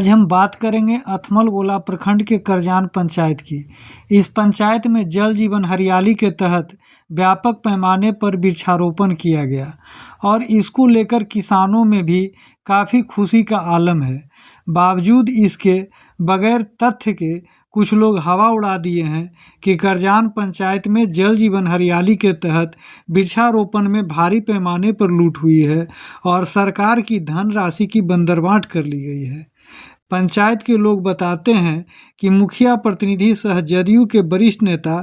आज हम बात करेंगे अथमलगोला प्रखंड के करजान पंचायत की। इस पंचायत में जल जीवन हरियाली के तहत व्यापक पैमाने पर वृक्षारोपण किया गया और इसको लेकर किसानों में भी काफ़ी खुशी का आलम है। बावजूद इसके बगैर तथ्य के कुछ लोग हवा उड़ा दिए हैं कि करजान पंचायत में जल जीवन हरियाली के तहत वृक्षारोपण में भारी पैमाने पर लूट हुई है और सरकार की धनराशि की बंदरबांट कर ली गई है। पंचायत के लोग बताते हैं कि मुखिया प्रतिनिधि सह जदयू के वरिष्ठ नेता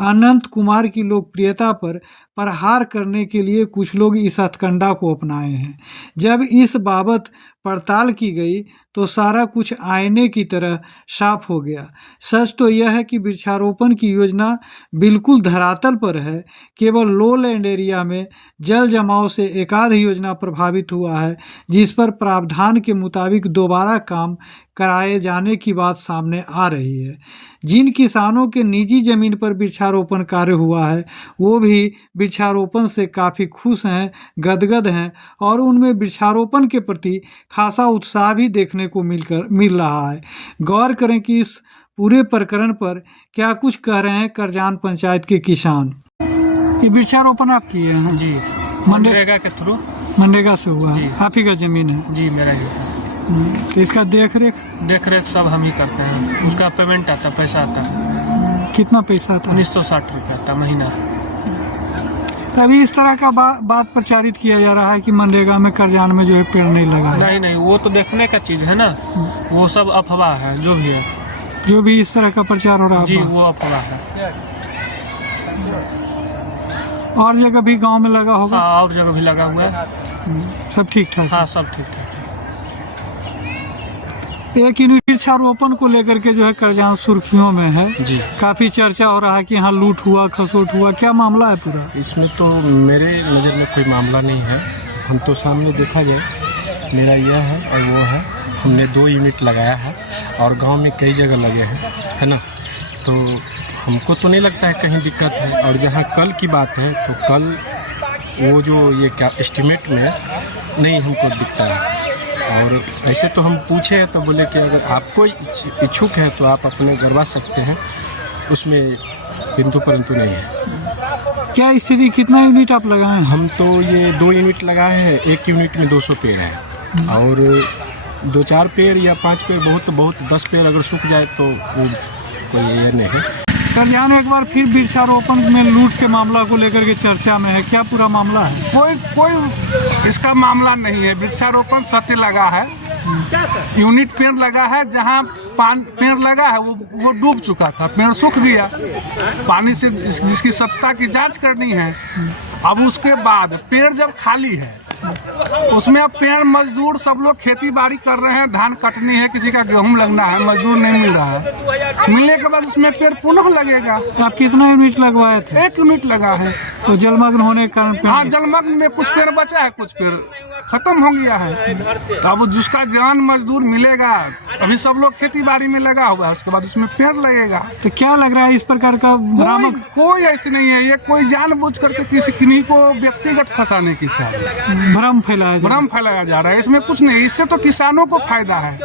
अनंत कुमार की लोकप्रियता पर प्रहार करने के लिए कुछ लोग इस हथकंडा को अपनाए हैं। जब इस बाबत पड़ताल की गई तो सारा कुछ आईने की तरह साफ हो गया। सच तो यह है कि वृक्षारोपण की योजना बिल्कुल धरातल पर है। केवल लोलैंड एरिया में जल जमाव से एकाध योजना प्रभावित हुआ है, जिस पर प्रावधान के मुताबिक दोबारा काम कराए जाने की बात सामने आ रही है। जिन किसानों के निजी जमीन पर वृक्षारोपण कार्य हुआ है वो भी वृक्षारोपण से काफ़ी खुश हैं, गदगद हैं और उनमें वृक्षारोपण के प्रति खासा उत्साह भी देखने को मिल रहा है। गौर करें कि इस पूरे प्रकरण पर क्या कुछ कह रहे हैं करजान पंचायत के किसान। ये वृक्षारोपण आप किए हैं? जी, मनरेगा के थ्रू। मनरेगा से हुआ है? आप ही का जमीन है? जी, मेरा ही है। तो इसका देख रेख सब हम ही करते हैं। उसका पेमेंट आता, पैसा आता है। कितना पैसा आता है? 1960 रुपये आता महीना। अभी इस तरह का बात प्रचारित किया जा रहा है कि मनरेगा में करजान में जो है पेड़ नहीं लगा। नहीं, वो तो देखने का चीज़ है ना, वो सब अफवाह है। जो भी है, जो भी इस तरह का प्रचार हो रहा है जी, वो अफवाह है। और जगह भी गांव में लगा होगा? हाँ, और जगह भी लगा हुआ है। सब ठीक ठाक? हाँ, सब ठीक ठाक। एक वृक्षारोपण को लेकर के जो है करजान सुर्खियों में है जी। काफ़ी चर्चा हो रहा है कि यहाँ लूट हुआ, खसोट हुआ। क्या मामला है पूरा? इसमें तो मेरे नज़र में कोई मामला नहीं है। हम तो सामने देखा जाए, मेरा यह है और वो है। हमने 2 यूनिट लगाया है और गांव में कई जगह लगे हैं, है ना। तो हमको तो नहीं लगता है कहीं दिक्कत है। और जहाँ कल की बात है तो कल वो जो ये क्या एस्टिमेट में नहीं हमको दिखता है। और ऐसे तो हम पूछे हैं तो बोले कि अगर आपको इच्छुक है तो आप अपने करवा सकते हैं, उसमें किंतु परंतु नहीं है। क्या स्थिति? कितना यूनिट आप लगाए हैं? हम तो ये 2 यूनिट लगाए हैं। 1 यूनिट में 200 पेड़ है और 2-4 पेड़ या 5 पेड़ बहुत 10 पेड़ अगर सूख जाए तो वो कोई ये नहीं है। करजान एक बार फिर वृक्षारोपण में लूट के मामला को लेकर के चर्चा में है। क्या पूरा मामला है? कोई इसका मामला नहीं है। वृक्षारोपण सत्य लगा है। यूनिट पेड़ लगा है। जहाँ पेड़ लगा है वो डूब चुका था, पेड़ सूख गया। पानी से जिसकी सत्यता की जांच करनी है। अब उसके बाद पेड़ जब खाली है उसमें अब पेड़ मजदूर सब लोग खेती बाड़ी कर रहे हैं, धान कटनी है, किसी का गेहूं लगना है, मजदूर नहीं मिल रहा है। मिलने के बाद उसमें पेड़ पुनः लगेगा। आप कितना यूनिट लगवाए थे? 1 यूनिट लगा है। तो जलमग्न होने के कारण? हाँ, जलमग्न में कुछ पेड़ बचा है, कुछ पेड़ खत्म हो गया है। तो अब जिसका जान मजदूर मिलेगा, अभी सब लोग खेती बाड़ी में लगा हुआ है, उसके बाद उसमें पेड़ लगेगा। तो क्या लग रहा है इस प्रकार का कोई ऐसे नहीं है। ये कोई जानबूझ करके किन्हीं को व्यक्तिगत फंसाने की भ्रम फैलाया जा रहा है। इसमें कुछ नहीं, इससे तो किसानों को फायदा है।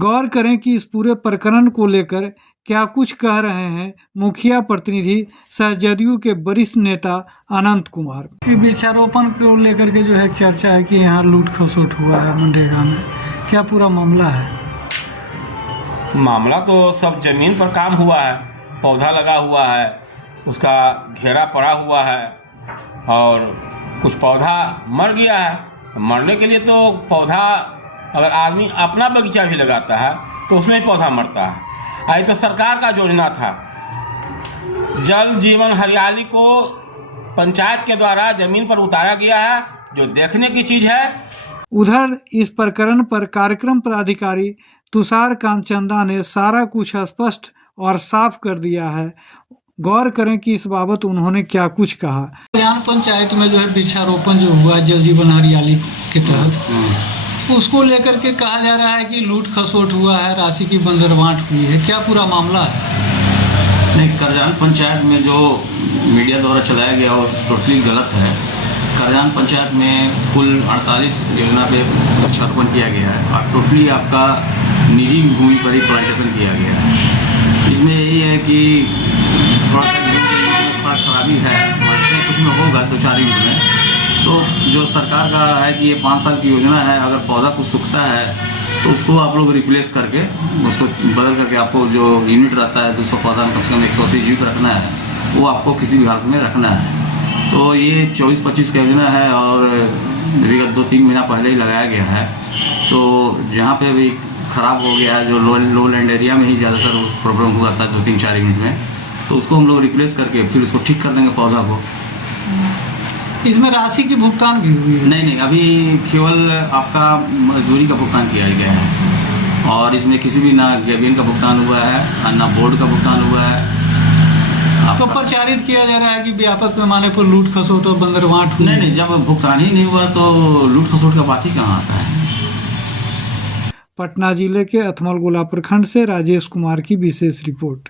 गौर करें कि इस पूरे प्रकरण को लेकर क्या कुछ कह रहे हैं मुखिया प्रतिनिधि सह जदयू के वरिष्ठ नेता अनंत कुमार। वृक्षारोपण को लेकर के जो है चर्चा है कि यहाँ लूट खसोट हुआ है मनरेगा में। क्या पूरा मामला है? मामला तो सब जमीन पर काम हुआ है, पौधा लगा हुआ है, उसका घेरा पड़ा हुआ है और कुछ पौधा मर गया है। मरने के लिए तो पौधा, अगर आदमी अपना बगीचा भी लगाता है तो उसमें ही पौधा मरता है। ये तो सरकार का योजना था। जल जीवन हरियाली को पंचायत के द्वारा जमीन पर उतारा गया है, जो देखने की चीज़ है। उधर इस प्रकरण पर कार्यक्रम पदाधिकारी तुषार कांचंदा ने सारा कुछ स्पष्ट और साफ कर दिया है। गौर करें कि इस बाबत उन्होंने क्या कुछ कहा। करजान पंचायत में जो है वृक्षारोपण जो हुआ जल जीवन हरियाली के तहत, उसको लेकर के कहा जा रहा है कि लूट खसोट हुआ है, राशि की बंदरबांट हुई है। क्या पूरा मामला है? नहीं, करजान पंचायत में जो मीडिया द्वारा चलाया गया वो टोटली गलत है। करजान पंचायत में कुल 48 योजना पे वृक्षारोपण किया गया है और टोटली आपका निजी भूमि पर ही प्लांटेशन किया गया है। इसमें यही है कि थोड़ा थोड़ा खराबी है, कुछ में होगा 2-4 यूनिट में। तो जो सरकार का है कि ये 5 साल की योजना है, अगर पौधा कुछ सूखता है तो उसको आप लोग रिप्लेस करके उसको बदल करके आपको जो यूनिट रहता है 200 पौधा में कम से कम 180 यूनिट रखना है, वो आपको किसी भी हालत में रखना है। तो ये 24-25 का योजना है और विगत 2-3 महीना पहले ही लगाया गया है। तो जहाँ पे भी ख़राब हो गया है, जो लो लैंड एरिया में ही ज़्यादातर प्रॉब्लम हुआ था 2-3-4 यूनिट में, तो उसको हम लोग रिप्लेस करके फिर उसको ठीक कर देंगे पौधा को। इसमें राशि की भुगतान भी हुई है? नहीं, अभी केवल आपका मजदूरी का भुगतान किया गया है और इसमें किसी भी ना गैबियन का भुगतान हुआ है और ना बोर्ड का भुगतान हुआ है। तो प्रचारित किया जा रहा है कि व्यापक पैमाने पर लूट खसोट और बंदरवांट हुई है। नहीं, जब भुगतान ही नहीं हुआ तो लूट खसोट का बात ही कहाँ आता है। पटना जिले के अथमलगोला प्रखंड से राजेश कुमार की विशेष रिपोर्ट।